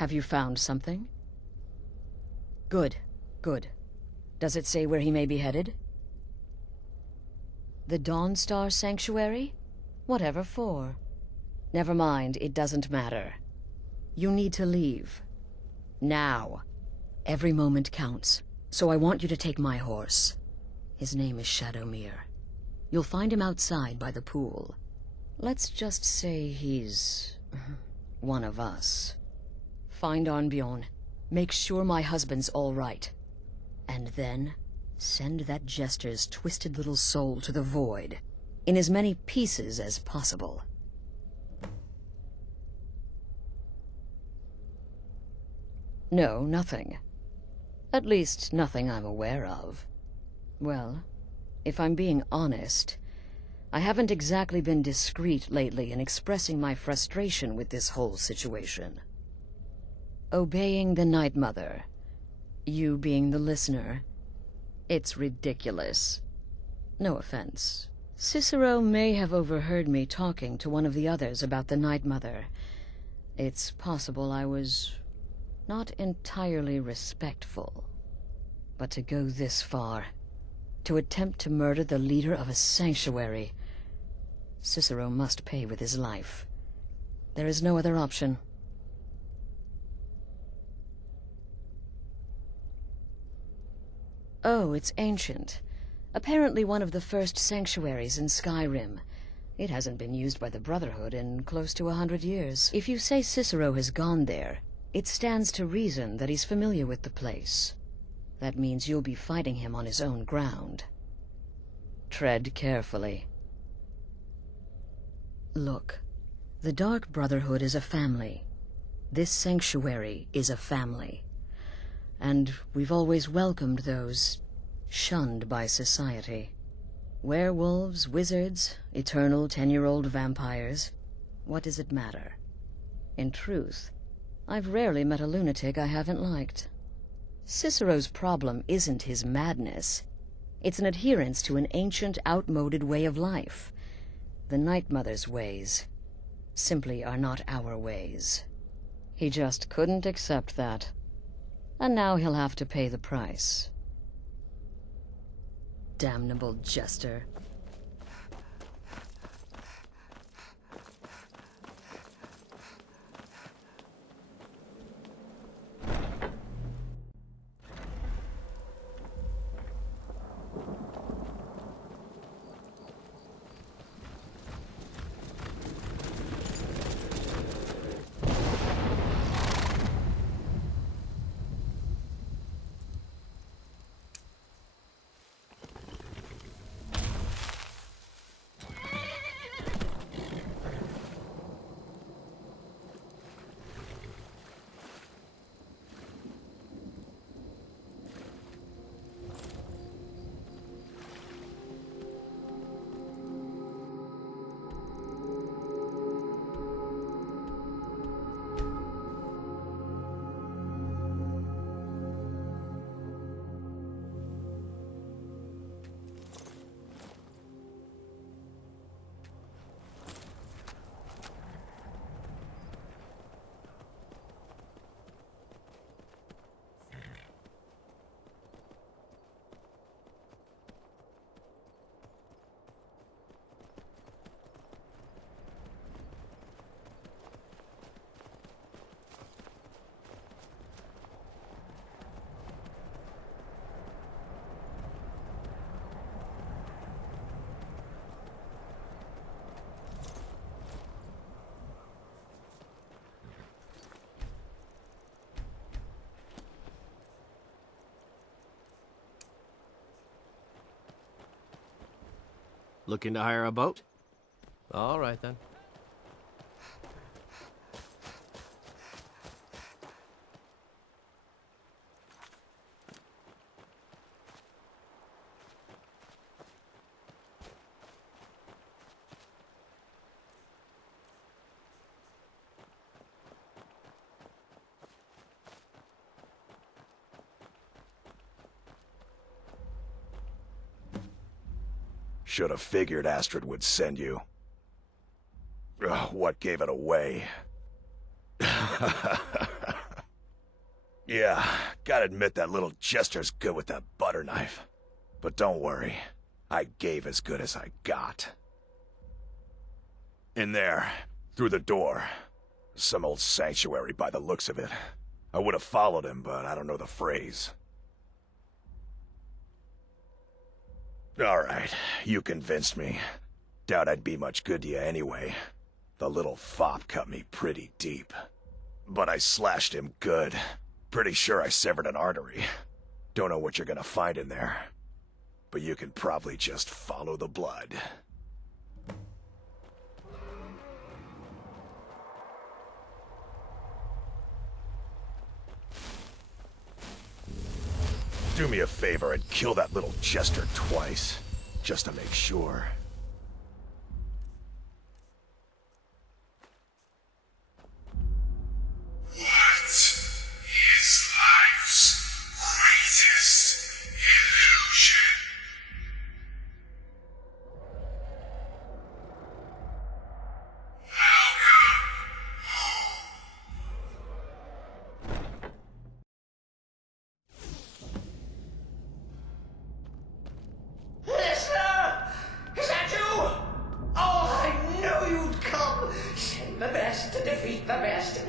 Have you found something? Good, good. Does it say where he may be headed? The Dawnstar Sanctuary? Whatever for. Never mind, it doesn't matter. You need to leave. Now. Every moment counts, so I want you to take my horse. His name is Shadowmere. You'll find him outside by the pool. Let's just say he's one of us. Find Arnbjorn. Make sure my husband's all right. And then, send that jester's twisted little soul to the void, in as many pieces as possible. No, nothing. At least, nothing I'm aware of. Well, if I'm being honest, I haven't exactly been discreet lately in expressing my frustration with this whole situation. Obeying the Night Mother, you being the listener, it's ridiculous. No offense. Cicero may have overheard me talking to one of the others about the Night Mother. It's possible I was not entirely respectful. But to go this far, to attempt to murder the leader of a sanctuary, Cicero must pay with his life. There is no other option. Oh, it's ancient. Apparently one of the first sanctuaries in Skyrim. It hasn't been used by the Brotherhood in close to 100 years. If you say Cicero has gone there, it stands to reason that he's familiar with the place. That means you'll be fighting him on his own ground. Tread carefully. Look, the Dark Brotherhood is a family. This sanctuary is a family. And we've always welcomed those shunned by society. Werewolves, wizards, eternal 10-year-old vampires. What does it matter? In truth, I've rarely met a lunatic I haven't liked. Cicero's problem isn't his madness. It's an adherence to an ancient, outmoded way of life. The Night Mother's ways simply are not our ways. He just couldn't accept that. And now he'll have to pay the price. Damnable jester. Looking to hire a boat? All right, then. Should have figured Astrid would send you. Ugh, what gave it away? Yeah, gotta admit that little jester's good with that butter knife. But don't worry, I gave as good as I got. In there, through the door. Some old sanctuary by the looks of it. I would have followed him, but I don't know the phrase. Alright, you convinced me. Doubt I'd be much good to you anyway. The little fop cut me pretty deep. But I slashed him good. Pretty sure I severed an artery. Don't know what you're gonna find in there. But you can probably just follow the blood. Do me a favor and kill that little jester twice, just to make sure. What is life's greatest illusion? Listener! Is that you? Oh, I knew you'd come! Send the best to defeat the best.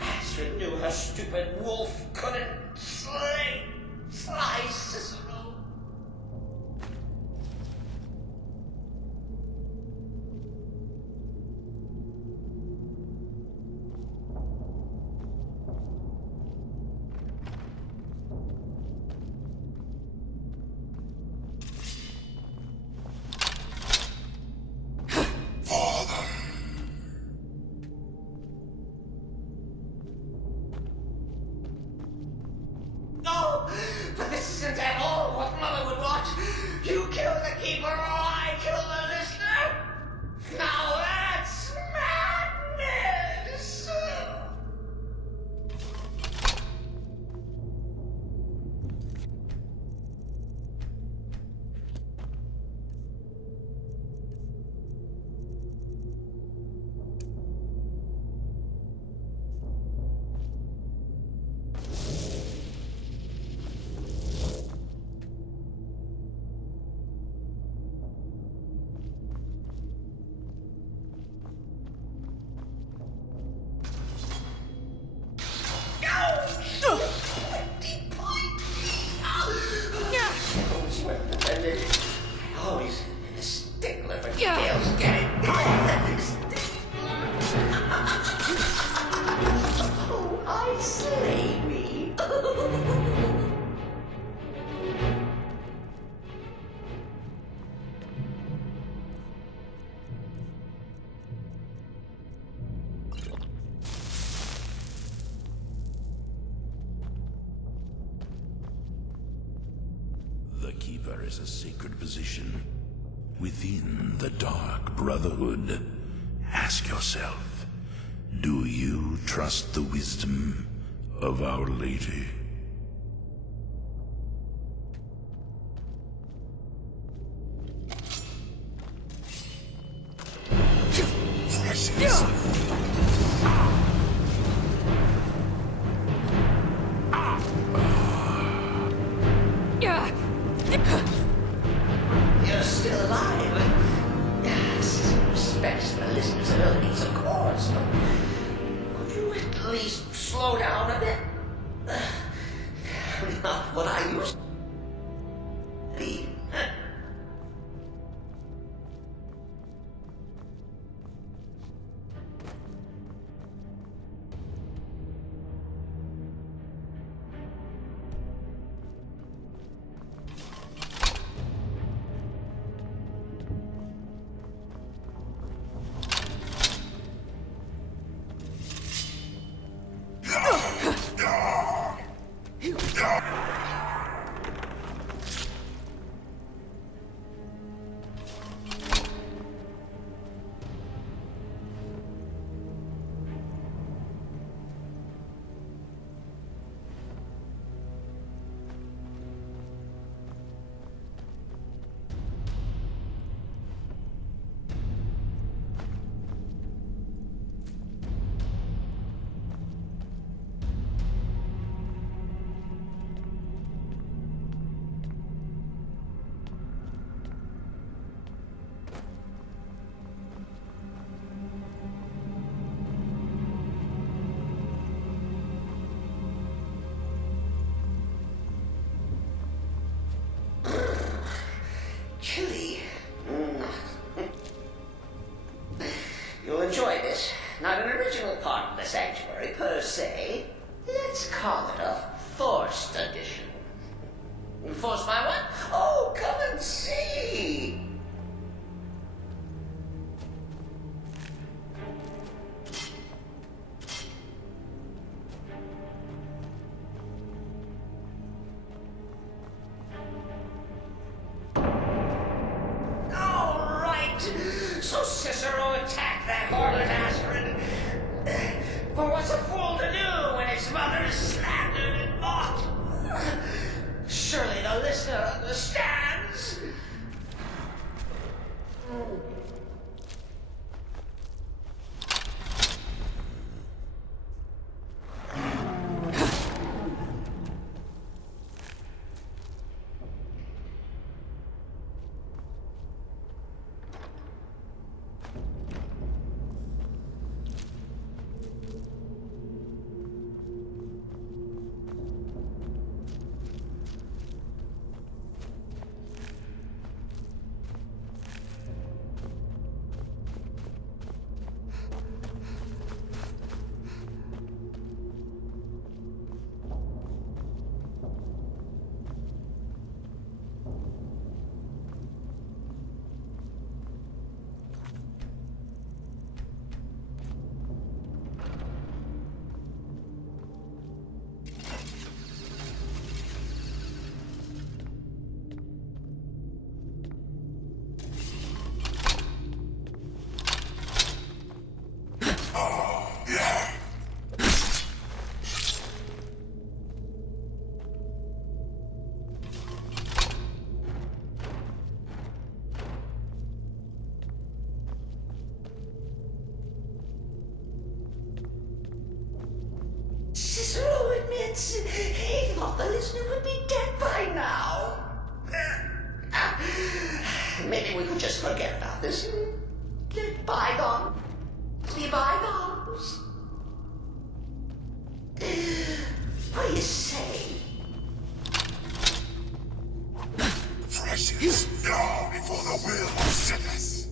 Astrid knew her stupid wolf couldn't slay Cicero. No, but this isn't at all what Mother would want. You kill the keeper or I kill the listener. Now that's madness. Always a stickler for details. Get it? Oh, I slay me. The Keeper is a sacred position within the Dark Brotherhood. Ask yourself, do you trust the wisdom of Our Lady? You're still alive. Respects the listener's abilities, of course. But could you at least slow down a bit? Not what I used to be. So Cicero attacked that harlot Astrid. But what's a fool to do when his mother is slandered and mocked? Surely the listener understands. Cicero admits he thought the listener would be dead by now. Maybe we could just forget about this and let bygones be bygones. What do you say? Precious, bow before the will of sinners.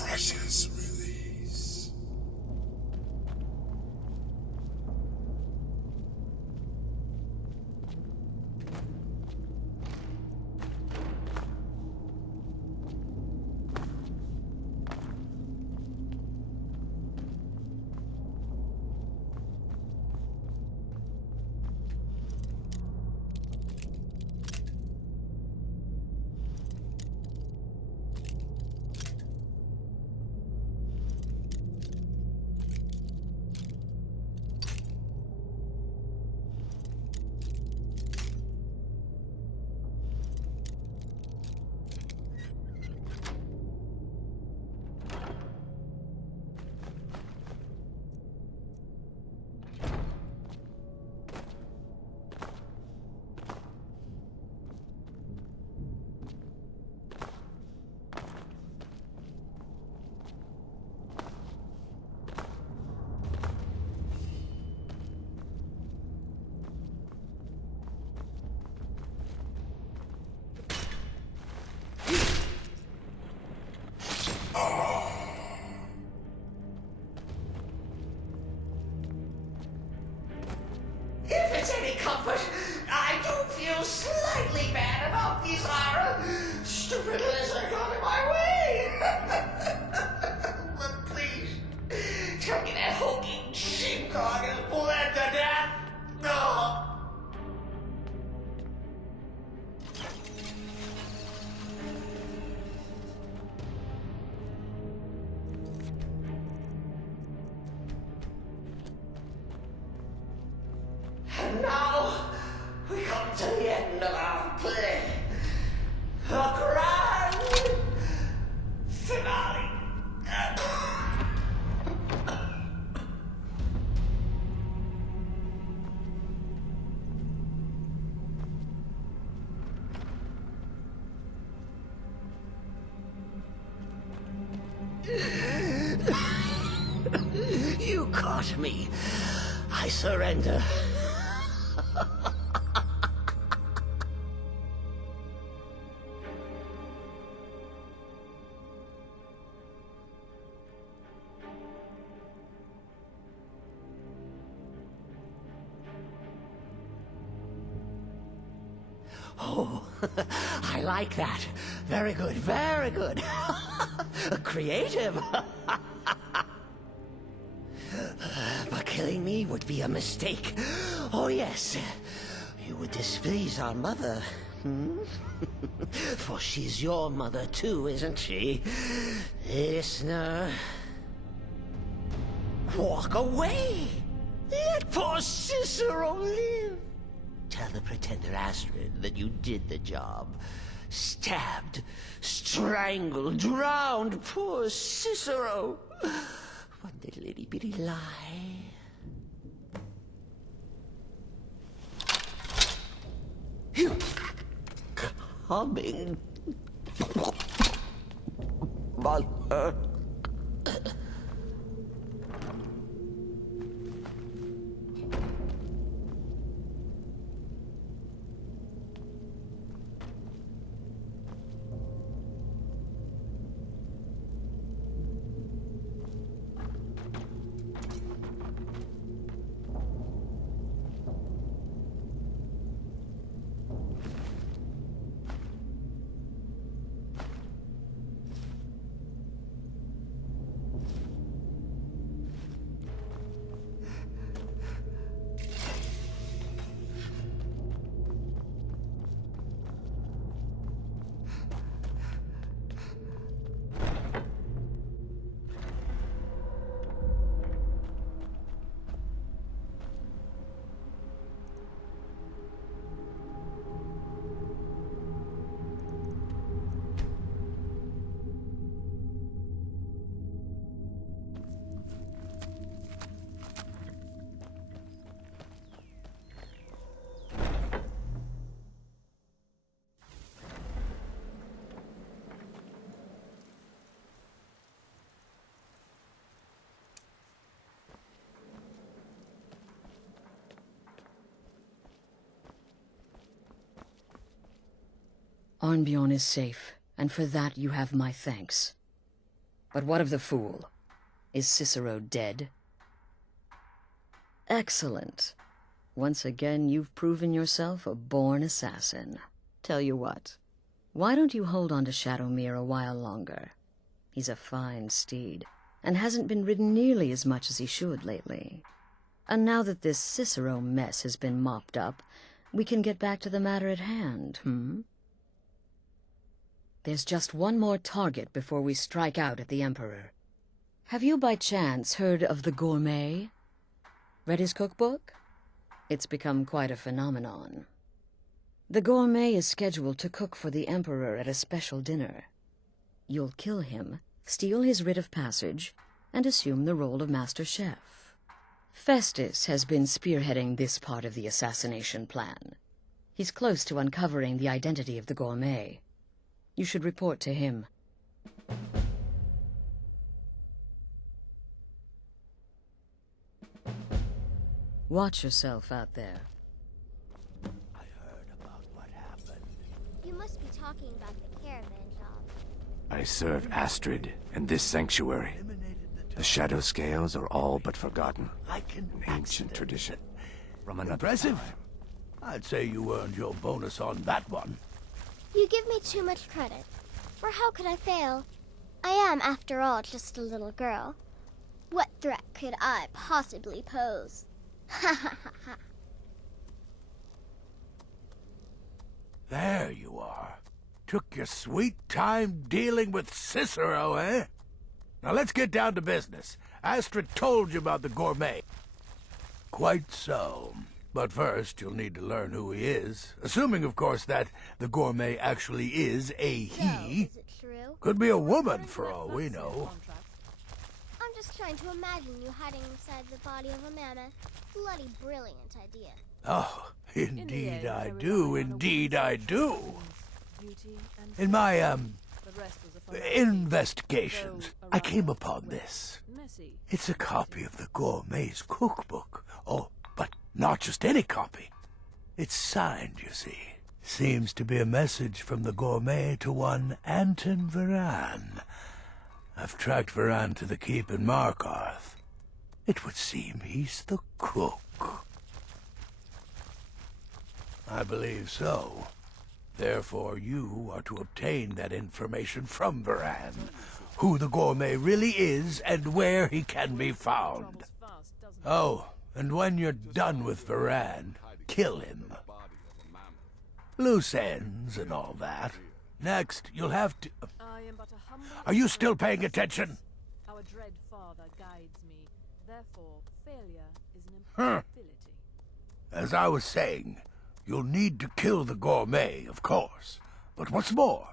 Precious release. If it's any comfort, I do feel slightly bad about these stupid lizard got in my way. But please, tell me that hulking sheepdog is bled to death. No. And now, we come to the end of our play. A grand finale. You caught me. I surrender. Oh, I like that. Very good, very good. Creative. But killing me would be a mistake. Oh, yes. You would displease our mother. For she's your mother too, isn't she? Listener. Walk away! Let poor Cicero live! Tell the pretender Astrid that you did the job. Stabbed, strangled, drowned poor Cicero. One little itty bitty lie. You coming, mother. Arnbjorn is safe, and for that you have my thanks. But what of the fool? Is Cicero dead? Excellent. Once again, you've proven yourself a born assassin. Tell you what, why don't you hold on to Shadowmere a while longer? He's a fine steed, and hasn't been ridden nearly as much as he should lately. And now that this Cicero mess has been mopped up, we can get back to the matter at hand, There's just one more target before we strike out at the Emperor. Have you by chance heard of the Gourmet? Read his cookbook? It's become quite a phenomenon. The Gourmet is scheduled to cook for the Emperor at a special dinner. You'll kill him, steal his writ of passage, and assume the role of Master Chef. Festus has been spearheading this part of the assassination plan. He's close to uncovering the identity of the Gourmet. You should report to him. Watch yourself out there. I heard about what happened. You must be talking about the caravan job. I serve Astrid in this sanctuary. The shadow scales are all but forgotten. An ancient tradition from another Impressive. time. I'd say you earned your bonus on that one. You give me too much credit. For how could I fail? I am, after all, just a little girl. What threat could I possibly pose? Ha ha ha ha. There you are. Took your sweet time dealing with Cicero, eh? Now let's get down to business. Astrid told you about the Gourmet. Quite so. But first, you'll need to learn who he is. Assuming, of course, that the Gourmet actually is a So, he. is it true? Could be a woman, for all we know. I'm just trying to imagine you hiding inside the body of a mammoth. Bloody brilliant idea. Oh, indeed I do. Indeed I do. In my, investigations, I came upon this. It's a copy of the Gourmet's cookbook. Oh, but not just any copy. It's signed, you see. Seems to be a message from the Gourmet to one Anton Varan. I've tracked Varan to the keep in Markarth. It would seem he's the cook. I believe so. Therefore, you are to obtain that information from Varan. Who the Gourmet really is and where he can be found. Oh, and when you're done with Varan, kill him. Loose ends and all that. Next, you'll have to... I am but a humble... Are you still paying attention? Our dread father guides me. Therefore, failure is an Huh. impossibility. As I was saying, you'll need to kill the gourmet, of course. But what's more,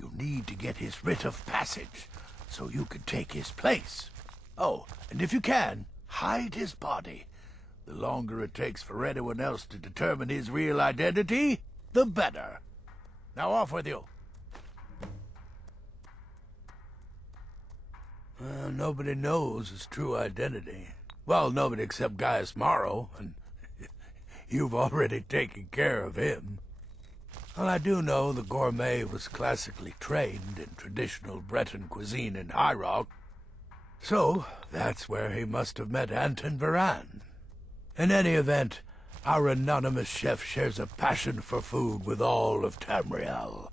you'll need to get his writ of passage, so you can take his place. Oh, and if you can, hide his body. The longer it takes for anyone else to determine his real identity, the better. Now off with you. Nobody knows his true identity. Well, nobody except Gaius Morrow, and you've already taken care of him. Well, I do know the gourmet was classically trained in traditional Breton cuisine in High Rock, so that's where he must have met Anton Varan. In any event, our anonymous chef shares a passion for food with all of Tamriel.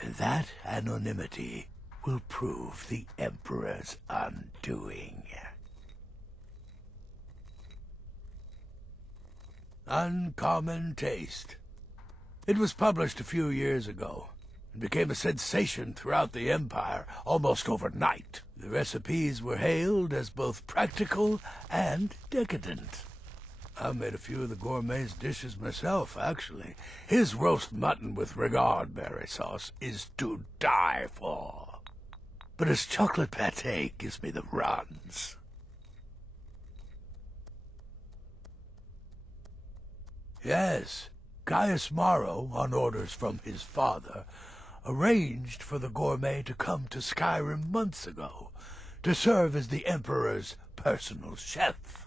And that anonymity will prove the Emperor's undoing. Uncommon Taste. It was published a few years ago and became a sensation throughout the Empire almost overnight. The recipes were hailed as both practical and decadent. I made a few of the gourmet's dishes myself, actually. His roast mutton with regard berry sauce is to die for. But his chocolate pate gives me the runs. Yes, Gaius Morrow, on orders from his father, arranged for the gourmet to come to Skyrim months ago to serve as the Emperor's personal chef.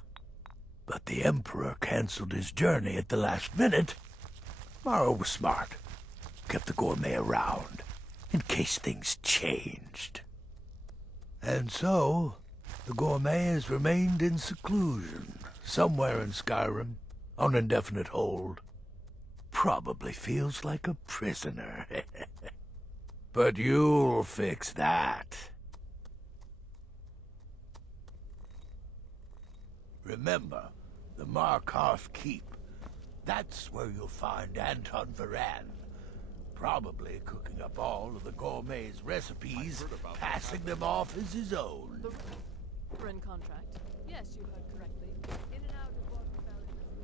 But the Emperor canceled his journey at the last minute. Morrow was smart. Kept the gourmet around, in case things changed. And so, the gourmet has remained in seclusion, somewhere in Skyrim, on indefinite hold. Probably feels like a prisoner. But you'll fix that. Remember, the Markarth Keep. That's where you'll find Anton Varan. Probably cooking up all of the gourmet's recipes, passing them off as his own. The friend contract. Yes, you heard correctly. In and out of what fell in this...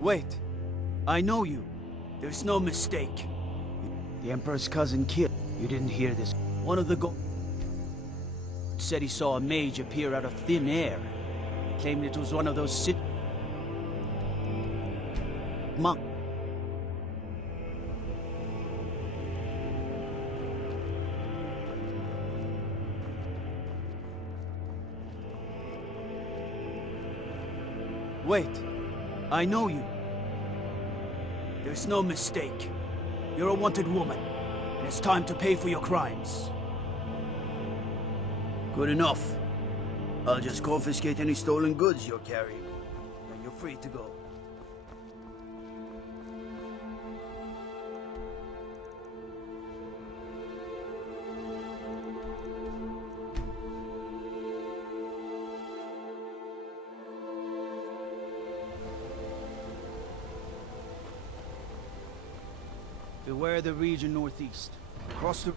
Wait. I know you. There's no mistake. The Emperor's cousin killed. You didn't hear this. One of the said he saw a mage appear out of thin air. Claimed it was one of those monk. Wait. I know you. There's no mistake. You're a wanted woman, and it's time to pay for your crimes. Good enough. I'll just confiscate any stolen goods you're carrying, and you're free to go. Beware the region northeast. Across the...